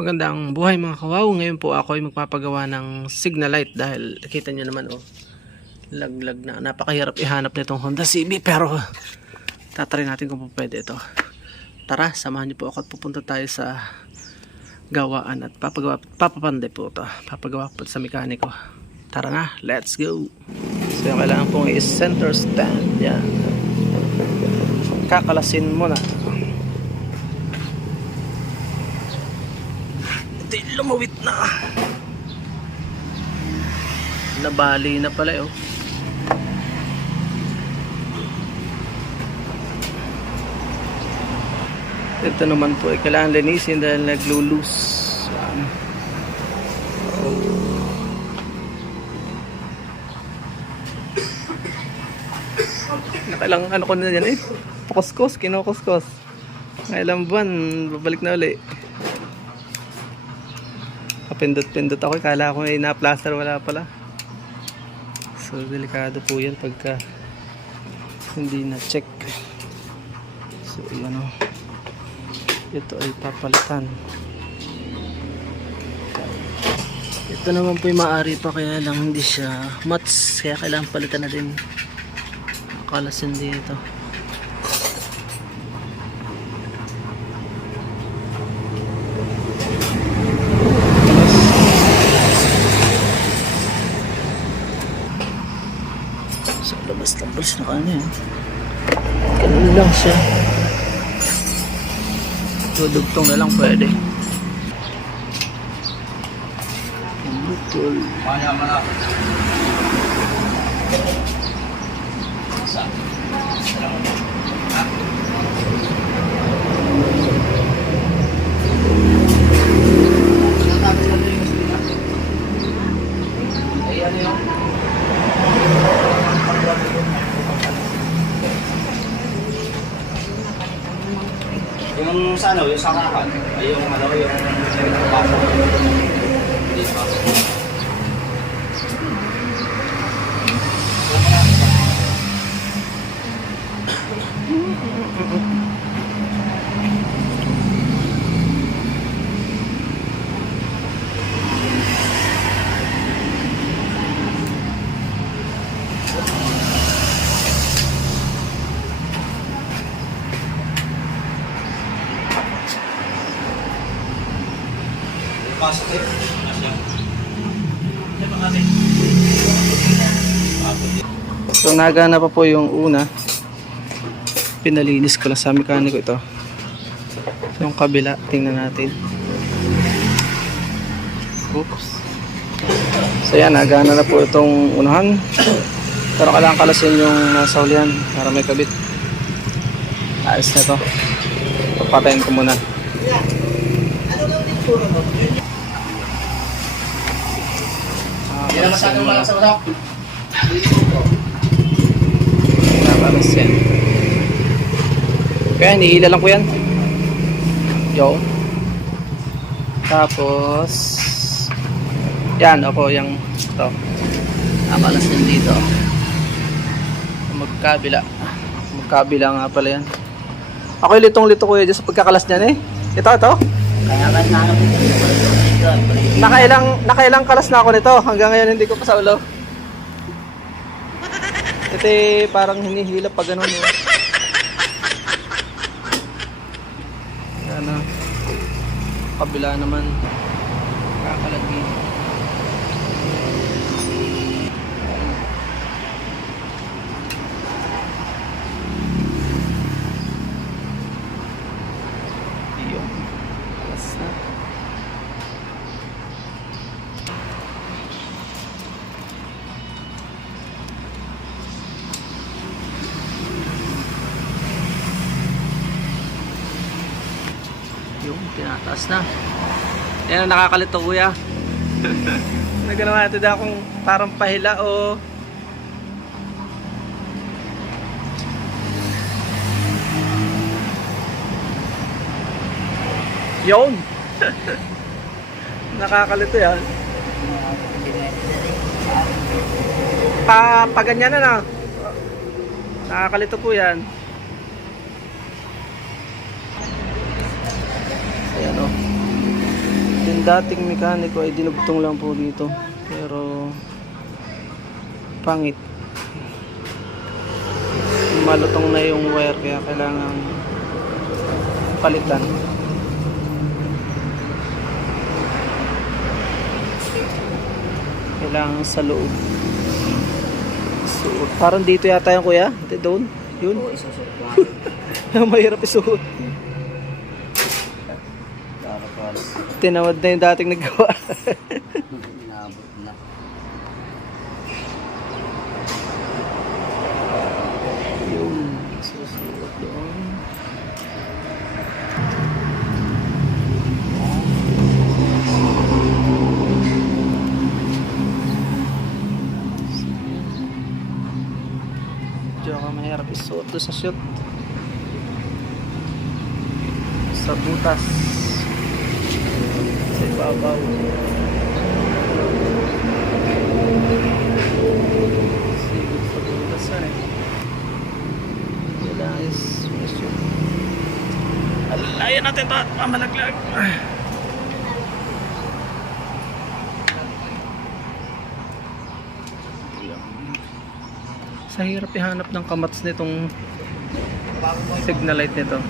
Magandang buhay mga kawaw. Ngayon po ako ay magpapagawa ng signal light dahil nakita nyo naman laglag na. Napakahirap ihanap nitong Honda CB pero tatry natin kung pwede ito. Tara, samahan nyo po ako at pupunta tayo sa gawaan at papapanday po ito. Papagawa po sa mekaniko. Tara na, let's go. So yung kailangan pong i-center stand. Yan. Kakalasin mo na. Lumawit na. Nabali na pala Ito naman po ay kailangan linisin dahil naglulus. Nakailang ano ko na yan Pakuskos, kinukuskos. Ngailang buwan, babalik na uli. Pindot-pindot ako, kala ko ay na-plaster, wala pala. So delikado po yan pagka hindi na-check. So ito ay papalitan. Ito naman po yung maaari pa, kaya lang hindi siya mats, kaya kailangan palitan na din. Akalasin din ito. Labas na kanya ganun lang siya, dudugtong na lang pwede. Butol yung sa yung sakakan, ay yung baso. Hindi pa. So nagana pa po yung una, pinalinis ko lang sa mekaniko ito. Yung kabila, tingnan natin. Oops. So yan, nagana na po itong unahan, pero kailangan kalasin yung nasa hulihan para may kabit. Ayos na to. Papatayin ko muna. Hindi na masyadong malaksa-malak. Nakalas yan. Kaya nihila lang ko yan. Yo. Tapos yan, opo, yung ito. Nakalas yan dito. Magkabila nga pala yan. Ako yung litong-lito ko yun sa pagkakalas niyan Ito. Nakailang kalas na ako nito. Hanggang ngayon hindi ko pa sa ulo. Ito parang hinihilap pag ganun Yan kabila naman. Kakalagi. Yung tinataas na. Yan ang nakakalito kuya. Naganawa natin akong parang pahila Yun. Nakakalito yan. Paganyan na. Nakakalito po yan. Ayan Yung dating mekaniko ay dinugtong lang po dito. Pero pangit. Malutong na yung wire kaya kailangan palitan. Kailangan sa loob. Suot. Parang dito yata yung kuya. Ito doon. Yun. Oo, isusot ko. Mahirap isuot. Dapat wala. Tinawad na yung dating nagawa. Naabot na. Yun. Susuot doon. Medyo ka mahirap isuot doon sa shoot. Sa butas. Sa ibabaw. Sigod sa butas yan eh. Kailangan is medyo alalayan natin ito at mamalaglag. Sa hirap ihanap ng kamats nitong signal light nito.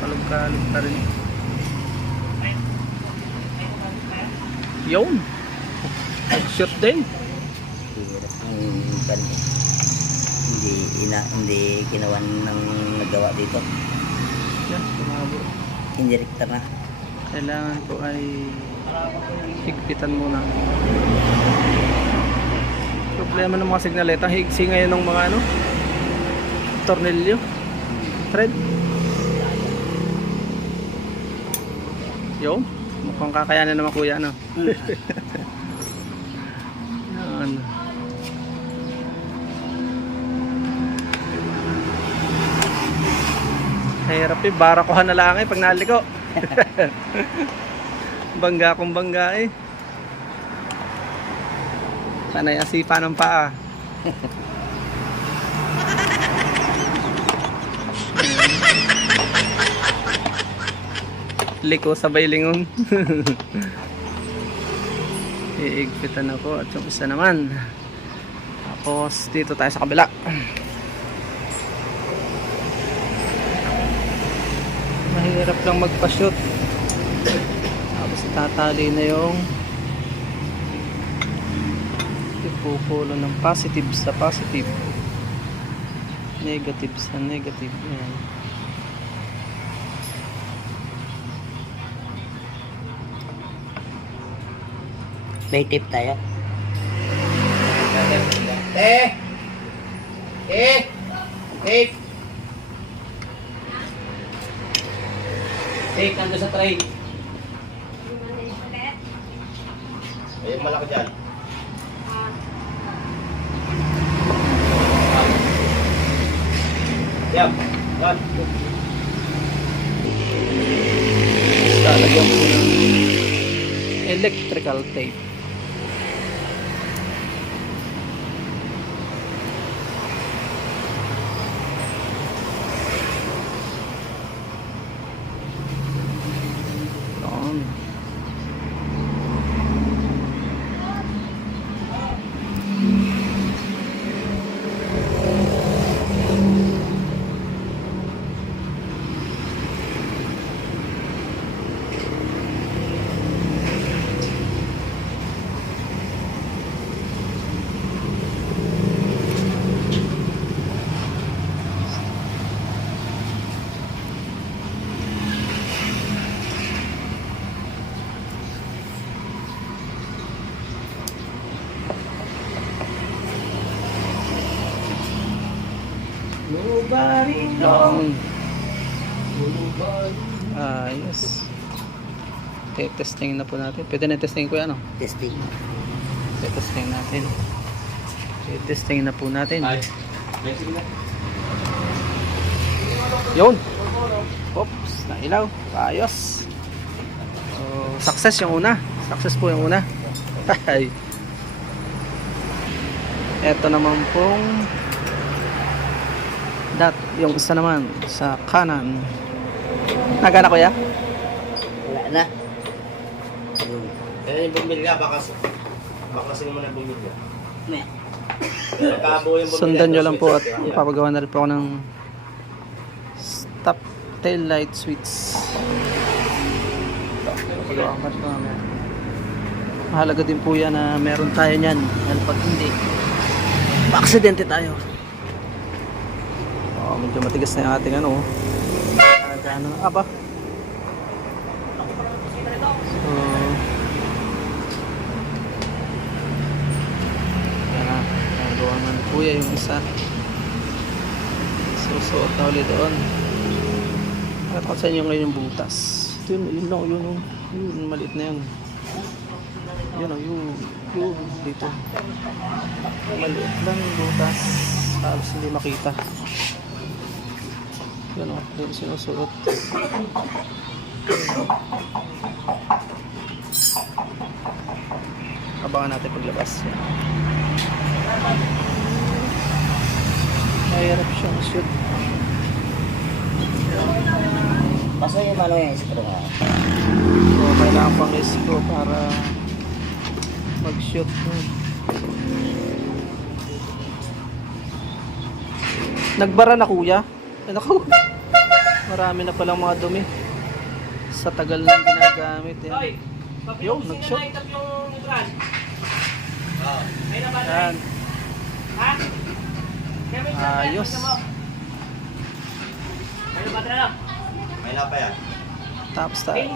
Kalog-kalog na rin. Yun. Shoot din. Hirap ang kan. Hindi ginawan ng nagawa dito. Yan, tumabo. Indirekta na. Kailangan po ay higpitan muna. Problema ng mga signaleta, higsi ngayon ng mga ano, tornilyo, thread. Yo, mukhang kakayanan naman kuya, ano? Yan. Hirap eh, barakuhan na lang eh pag naliko. Bangga kong bangga eh. Sanay asipa ng paa. Liko sabay lingon. Iigpitan ako at yung isa naman. Tapos dito tayo sa kabila. Mahirap lang magpa-shoot. Tapos itatali na yung ipupulo ng positive sa positive, negative sa negative. Yan. May tip tayo. Tape nando sa tray. Ayun malaki dyan. Yep. One. Lalagyan po ng electrical tape. Yan. Nobody Yan. Nobody. Ayos. Testing na po natin. Pwede na testing ko yan, ano? Testing. Testing natin. Testing na po natin. Yun. Oops, nailaw. Ayos. So, success yung una. Success po yung una. Ito naman pong yung isa naman sa kanan. Nagana kuya? Wala na. Kaya yung bumilya, bakasin mo na bumilya. Nakabuo yung bumilya. Sundan nyo lang po at papagawa na rin po ako ng stop tail light switch. Papagawa ko pa mamaya. Mahalaga din po yan na meron tayo nyan. Dahil pag hindi, ma-aksidente tayo. Medyo matigas na yung ating ano. Aba. So, yan na. Nagawa nga ni Kuya yung isa. Susuot na ulit doon. At ako sa inyo ngayon yung butas. Yun, maliit na yun. Yun, dito. Maliit lang yung butas. Halos hindi makita. Yun o, yun sinusuot. Abangan natin paglabas. Mahirap siyang shoot. Basta yung ano yung screw nga. So, kailangan pang screw para mag-shoot. Nagbara na kuya. Ay, naku. Marami na palang mga dumi. Sa tagal na ginagamit. Yung, nag-shoot. Yan. Ayos. May na pa yan. Tapos tayo.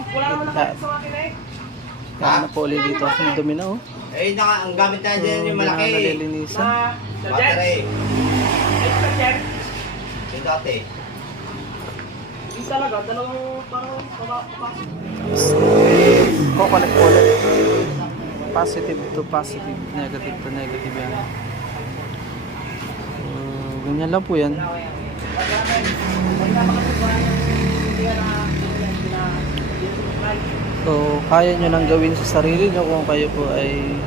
Kaya na po ulit dito. Ang dumi na oh. Eh, ang gamit na dyan yung malaki. Nalilinisan. Battery. Yung dati. Yung talaga, dalawang parang papasok. Kukonek po ulit. Positive to positive. Negative to negative yan. Ganyan lang po yan. So, kaya nyo nang gawin sa sarili nyo kung kayo po ay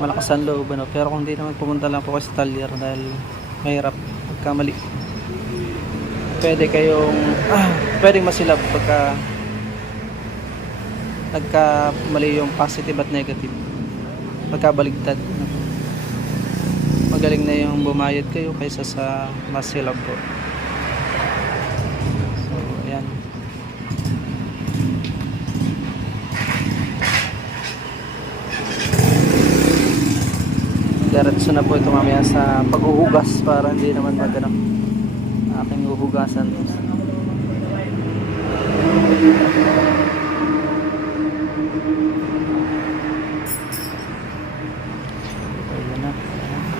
malakas ang loob, ano? Pero kung hindi naman, pumunta lang po kayo sa talyer dahil mahirap magkamali. Pwede kayong pwedeng masilab pagka nagkamali yung positive at negative, pagkabaligtad. Magaling na yung bumayad kayo kaysa sa masilab po. So, ayan. Diretso na po ito mamaya sa paghuhugas para hindi naman magano aking huhugasan. Ayan na.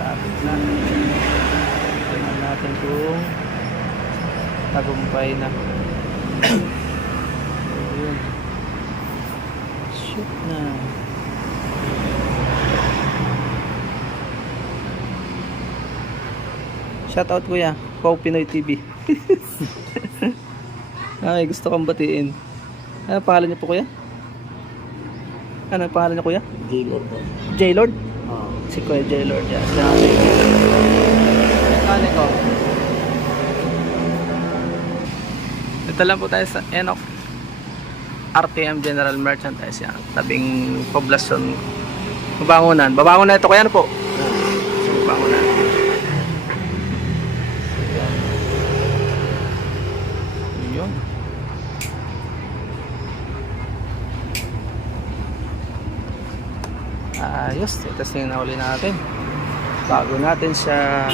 Lapit na. Tingnan natin kung tagumpay na. Ayan. Shoot na. Shoutout kuya, Pau Pinoy TV. Ay, gusto kong batiin. Ano pangalan niyo po kuya? Ano ang pangalan niyo kuya? Gilid po. J-Lord? Oo. Si Kuya J-Lord yan. Ano ko? Ito lang po tayo sa Enoch RTM General Merchandise yan. Tabing poblasyon. Babangunan. Babangunan ito kuya, ano po? Babangunan. Yun. Ayos, testing na uli natin bago natin siya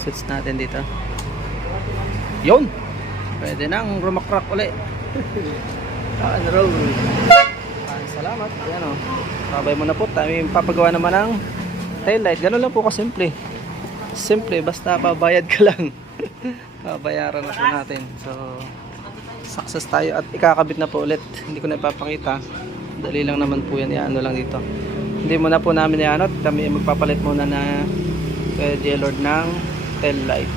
switch natin dito. Yun, pwede nang rumakrak uli. And roll. Salamat. Ayan o, sabay mo na po tayo papagawa naman ng tail light. Ganun lang po kasimple. Simple, basta babayad ka lang. Babayaran na po natin. So success tayo at ikakabit na po ulit. Hindi ko na ipapakita. Dali lang naman po yan. Iano lang dito. Hindi muna po namin ianot. Kami magpapalit muna na J-Lord ng tail light.